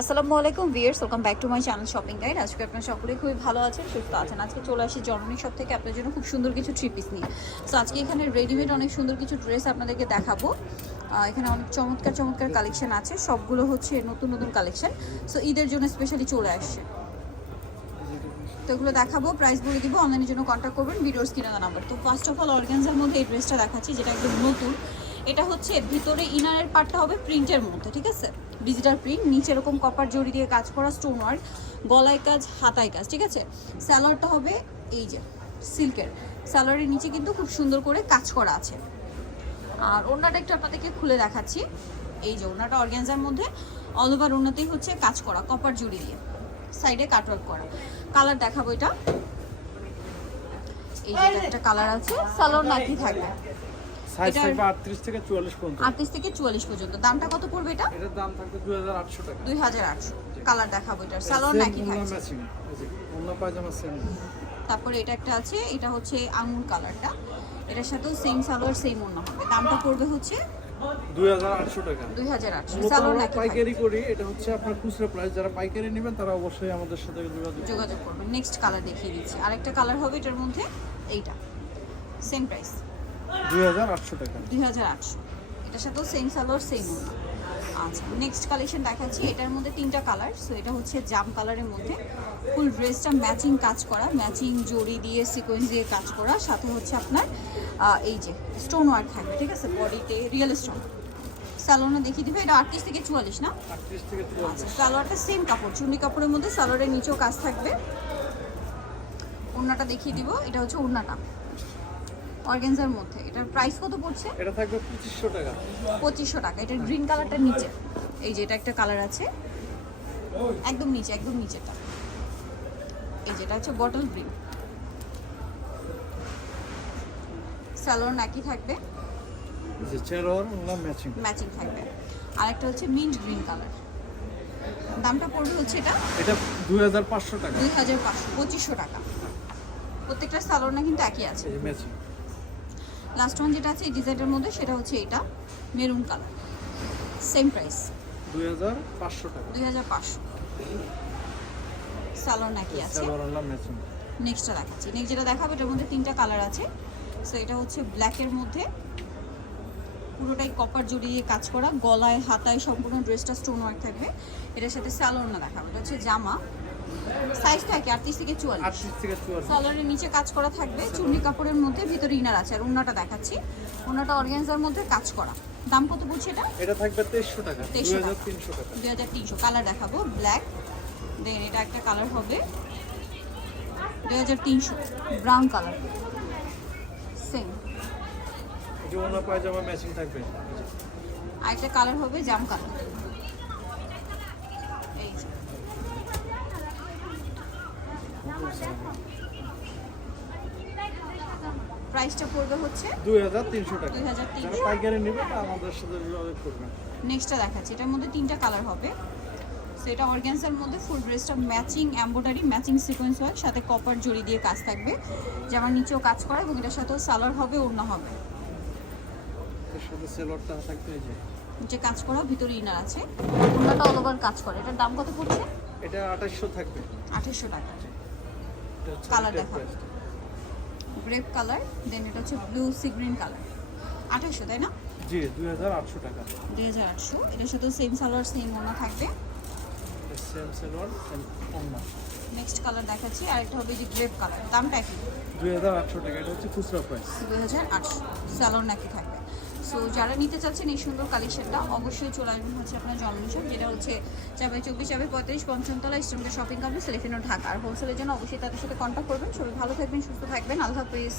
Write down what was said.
আসসালামু আলাইকুম viewers welcome back to my channel shopping guide. আজকে আপনারা সকলে খুবই ভালো আছেন, সুস্থ আছেন। আজকে চলে আসি জননী সব থেকে আপনার জন্য খুব সুন্দর কিছু থ্রি পিস নিয়ে। সো আজকে এখানে রেডিমেড অনেক সুন্দর কিছু ড্রেস আপনাদেরকে দেখাবো। এখানে অনেক চমৎকার চমৎকার কালেকশন আছে। সবগুলো হচ্ছে নতুন নতুন কালেকশন সো ঈদের জন্য স্পেশালি চলে আসছে। তো এগুলো দেখাবো প্রাইস বলে দিব অনলাইনের জন্য কন্ট্যাক্ট করবেন, ভিডিওর স্ক্রিনে নাম্বার তো ফার্স্ট অফ অল অর্গানজার মধ্যে এই ড্রেসটা দেখাচ্ছি, যেটা একদম নতুন। এটা হচ্ছে ভিতরে ইনারের পার্টটা হবে প্রিন্টের মধ্যে, ঠিক আছে? ডিজিটাল প্রিন্ট নিচে এরকম কপার জড়ি দিয়ে কাজ করা স্টোন ওয়ার্ক গলায় কাজ, হাতায় কাজ, ঠিক আছে? স্যালোয়ারটা হবে এই যে সিল্কের স্যালোয়ারের নিচে কিন্তু খুব সুন্দর করে কাজ করা আছে। আর ওড়নাটা একটু আপনাদেরকে খুলে দেখাচ্ছি। এই যে ওড়নাটা অর্গ্যানজার মধ্যে অল ওভার ওড়নাতেই হচ্ছে কাজ করা কপার জুড়ি দিয়ে। সাইডে কাটওয়ার্ক করা। কালার দেখাবো এটা। এই একটা কালার আছে সালোয়ার নাকি থাকবে। সাইজ থাকবে থেকে পর্যন্ত। আটত্রিশ থেকে চুয়াল্লিশ পর্যন্ত। দামটা কত পড়বে এটা? এটার দাম থাকবে দুই হাজার আটশো টাকা। কালার দেখাবো এটার। সালোয়ার নাকি থাকছে। অন্য পায়জামা সেম তারপরে এটা একটা আছে এটা হচ্ছে আঙুর কালারটা। এটার সাথেও সেম সালোয়ার সেম অন্য হবে। দামটা পড়বে হচ্ছে দুই হাজার আটশো টাকা। দুই হাজার আটশো। মূলত সালোয়ার নাকি পাইকারি করি এটা হচ্ছে আপনার খুচরা প্রাইস যারা পাইকারি নেবেন তারা অবশ্যই আমাদের সাথে যোগাযোগ। যোগাযোগ করবেন। নেক্সট কালার দেখিয়ে দিচ্ছি। আরেকটা কালার হবে এটার মধ্যে এইটা। সেম প্রাইস দুই হাজার আটশো টাকা। দুই হাজার আটশো। এটার সাথেও সেম সালোয়ার সেম আচ্ছা নেক্সট কালেকশন দেখাচ্ছি। এটার মধ্যে তিনটা কালার সো এটা হচ্ছে জাম কালারের মধ্যে। ফুল ড্রেসটা ম্যাচিং কাজ করা ম্যাচিং জড়ি দিয়ে সিকোয়েন্স দিয়ে কাজ করা। সাথে হচ্ছে আপনার এই যে স্টোন ওয়ার্ক থাকবে ঠিক আছে? বডিতে রিয়েল স্টোন স্যালোনা দেখিয়ে দিবে এটা আটত্রিশ থেকে চুয়াল্লিশ না? আচ্ছা সালোয়ারটা সেম কাপড় চুন্নি কাপড়ের মধ্যে সালোয়ারের নিচেও কাজ থাকবে। ওড়নাটা দেখিয়ে দিব এটা হচ্ছে ওড়নাটা। অর্গেনজার মধ্যে। এটার প্রাইস কত পড়ছে? এটা থাকবে পঁচিশশো টাকা। পঁচিশশো টাকা। এটা গ্রিন কালারটার নিচে। এই যে এটা একটা কালার আছে। একদম নিচে একদম নিচেটা এই যেটা হচ্ছে বটল গ্রিন স্যালোর নাকি থাকবে? ম্যাচিং ম্যাচিং থাকবে। আর একটা হচ্ছে মিন্ট গ্রিন কালার দামটা পড়বে হচ্ছে এটা? এটা দুই হাজার পাঁচশো টাকা। দুই হাজার পাঁচশো পঁচিশশো টাকা। প্রত্যেকটা স্যালোর না কিন্তু একই আছে। এই ম্যাচিং লাস্ট ওয়ান যেটা আছে এই ডিজাইনের মধ্যে সেটা হচ্ছে এটা মেরুন কালার সেম প্রাইস দুই হাজার পাঁচশো টাকা। দুই হাজার পাঁচশো। সালোয়ার নাকি আছে। নেক্সটটা দেখাচ্ছি। নেক্সট যেটা দেখাবো এটার মধ্যে তিনটা কালার আছে। সো এটা হচ্ছে ব্ল্যাকের মধ্যে। পুরোটাই কপার জড়িয়ে কাজ করা গলায় হাতায় সম্পূর্ণ ড্রেসটা স্টোন ওয়ার্ক থাকবে। এটার সাথে সালোয়ার না দেখাবো। এটা হচ্ছে জামা। সাইজ থাকে আটত্রিশ থেকে চুয়াল্লিশ। থেকে চুয়াল্লিশ। সালোয়ারের নিচে কাজ করা থাকবে চুন্নি কাপড়ের মধ্যে ভিতরে ইনার আছে আর উন্নাটা দেখাচ্ছি। উন্নাটা অর্গানজার মধ্যে কাজ করা। দাম কত বলছে এটা? এটা থাকবে তেইশশো টাকা দুই 2300 টাকা। তিনশো টাকা। দুই হাজার তিনশো কালার দেখাবো ব্ল্যাক দেন এটা একটা কালার হবে দুই হাজার তিনশো ব্রাউন কালার সেম যে অন্য পায়জামা ম্যাচিং থাকবে। আর একটা কালার হবে জাম কালার এই যে। প্রাইসটা পড়বে হচ্ছে দুই হাজার তিনশো টাকা। 2300 যারা পাইকারি নেবে আমাদের সাথে যোগাযোগ করবেন নেক্সটটা দেখাচ্ছি। এটার মধ্যে তিনটা কালার হবে। সো এটা অর্গ্যান্সার মধ্যে ফুল ড্রেসটা matching embroidery matching sequence work সাথে কপার জড়ি দিয়ে কাজ থাকবে। যেমন নিচেও কাজ করা এবং এটার সাথেও সালোয়ার হবে ওড়না হবে। সাথে যে। কাজ করা ভিতরে ইনার আছে। ওড়নাটা অল ওভার কাজ করে। এটার দাম কত পড়ছে? এটা আঠাশশো থাকবে। আঠেরশো টাকা। Price টা। গ্রেপ কালার দেন এটা হচ্ছে ব্লু সি গ্রিন কালার আঠেরশো তাই না? জি দুই হাজার আটশো টাকা। দুই হাজার আটশো। এটার সাথেও সেম সালোয়ার সেম ওড়না থাকবে। সেম সেলর সেম অন্য নেক্সট কালার দেখাচ্ছি আর একটা হবে যে গ্রেপ কালার দামটা কি দুই হাজার আটশো টাকা এটা হচ্ছে খুচরা প্রাইস দুই হাজার আটশো। স্যালোন নাকি থাকবে। সো যারা নিতে চাচ্ছেন এই সুন্দর কালেকশনটা অবশ্যই চলে আসবেন হচ্ছে আপনার জন্মদিন যেটা হচ্ছে চাপে চব্বিশ চাপে পঁয়ত্রিশ পঞ্চমতলা ইস্টমকে শপিং কমপ্লেক্স সেলিফিনো ঢাকা। আর হোলসেলের জন্য অবশ্যই তাদের সাথে কন্ট্যাক্ট করবেন। সবাই ভালো থাকবেন, সুস্থ থাকবেন। আল্লাহ হাফিজ।